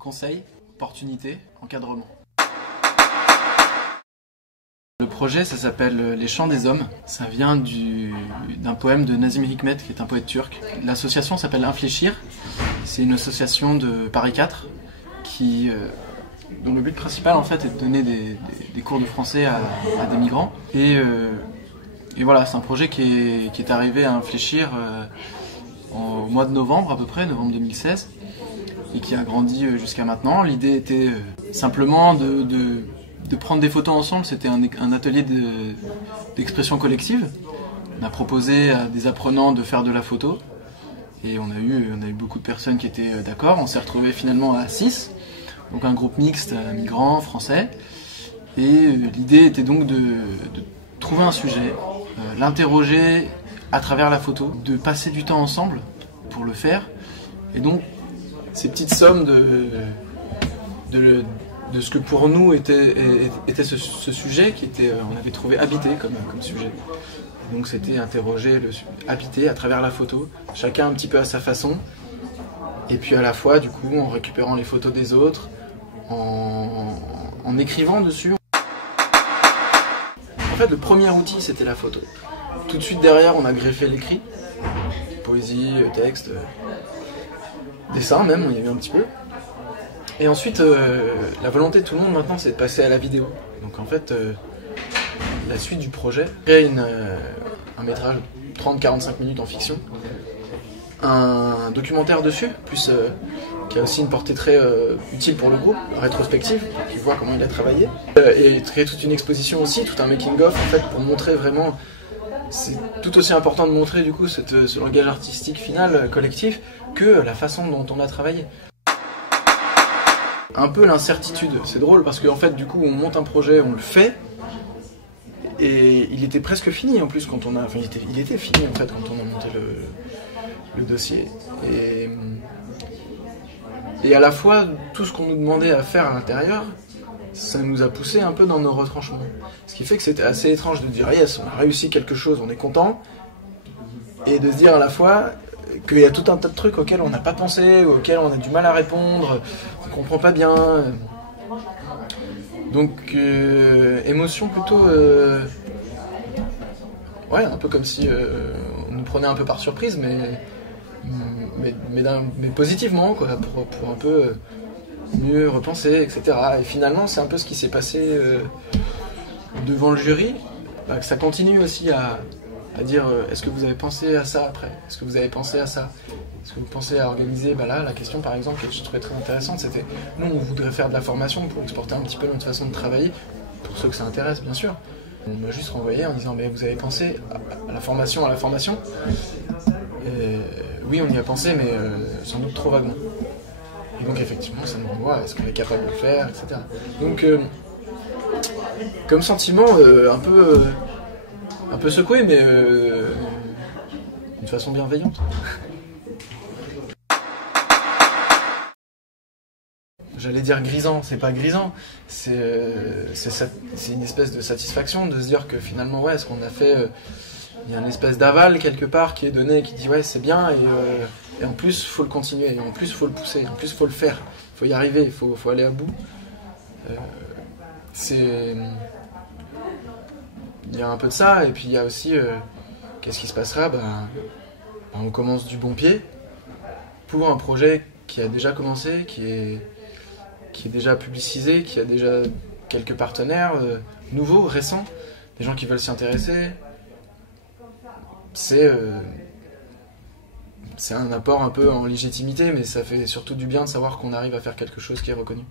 conseils, opportunités, encadrement. Le projet, ça s'appelle Les Chants des Hommes. Ça vient d'un poème de Nazım Hikmet, qui est un poète turc. L'association s'appelle Infléchir. C'est une association de Paris 4 dont le but principal en fait est de donner des cours de français à des migrants. Et voilà, c'est un projet qui est arrivé à Infléchir au mois de novembre à peu près, novembre 2016, et qui a grandi jusqu'à maintenant. L'idée était simplement de prendre des photos ensemble. C'était un atelier d'expression collective. On a proposé à des apprenants de faire de la photo et on a eu beaucoup de personnes qui étaient d'accord. On s'est retrouvés finalement à 6, donc un groupe mixte migrants, français. Et l'idée était donc de trouver un sujet, l'interroger à travers la photo, de passer du temps ensemble pour le faire. Et donc ces petites sommes de ce que pour nous était ce sujet qui était, on avait trouvé habité comme sujet. Donc c'était interroger, habiter à travers la photo, chacun un petit peu à sa façon, et puis à la fois du coup en récupérant les photos des autres, en écrivant dessus. En fait le premier outil c'était la photo. Tout de suite derrière on a greffé l'écrit, poésie, texte, dessin même, il y avait un petit peu. Et ensuite, la volonté de tout le monde maintenant, c'est de passer à la vidéo. Donc en fait, la suite du projet, créer un métrage de 30-45 minutes en fiction, un documentaire dessus, plus qui a aussi une portée très utile pour le groupe, rétrospective, qui voit comment il a travaillé, et créer toute une exposition aussi, tout un making-of en fait, pour montrer vraiment. C'est tout aussi important de montrer du coup ce langage artistique final, collectif, que la façon dont on a travaillé. Un peu l'incertitude, c'est drôle parce qu'en fait du coup on monte un projet, on le fait et il était presque fini en plus quand on a, enfin il était fini en fait quand on a monté le dossier et à la fois tout ce qu'on nous demandait à faire à l'intérieur, ça nous a poussé un peu dans nos retranchements, ce qui fait que c'était assez étrange de dire yes on a réussi quelque chose, on est content, et de se dire à la fois qu'il y a tout un tas de trucs auxquels on n'a pas pensé, auxquels on a du mal à répondre, on comprend pas bien. Donc émotion plutôt ouais, un peu comme si on nous prenait un peu par surprise, mais positivement quoi, pour un peu mieux repenser, etc. Et finalement c'est un peu ce qui s'est passé devant le jury, que ça continue aussi à dire est-ce que vous avez pensé à ça après? Est-ce que vous avez pensé à ça? Est-ce que vous pensez à organiser, là la question par exemple que je trouvais très intéressante, c'était nous on voudrait faire de la formation pour exporter un petit peu notre façon de travailler, pour ceux que ça intéresse bien sûr. On m'a juste renvoyé en disant mais vous avez pensé à la formation, oui on y a pensé mais sans doute trop vaguement. Et donc effectivement ça nous renvoie, est-ce qu'on est capable de le faire, etc. Donc comme sentiment un peu secoué, mais d'une façon bienveillante. J'allais dire grisant, c'est pas grisant, c'est une espèce de satisfaction de se dire que finalement, ouais, ce qu'on a fait, il y a une espèce d'aval quelque part qui est donné, qui dit ouais, c'est bien, et en plus, faut le continuer, et en plus, faut le pousser, en plus, faut le faire, faut y arriver, faut aller à bout. Il y a un peu de ça, et puis il y a aussi qu'est-ce qui se passera, on commence du bon pied pour un projet qui a déjà commencé, qui est déjà publicisé, qui a déjà quelques partenaires nouveaux, récents, des gens qui veulent s'y intéresser. C'est un apport un peu en légitimité, mais ça fait surtout du bien de savoir qu'on arrive à faire quelque chose qui est reconnu.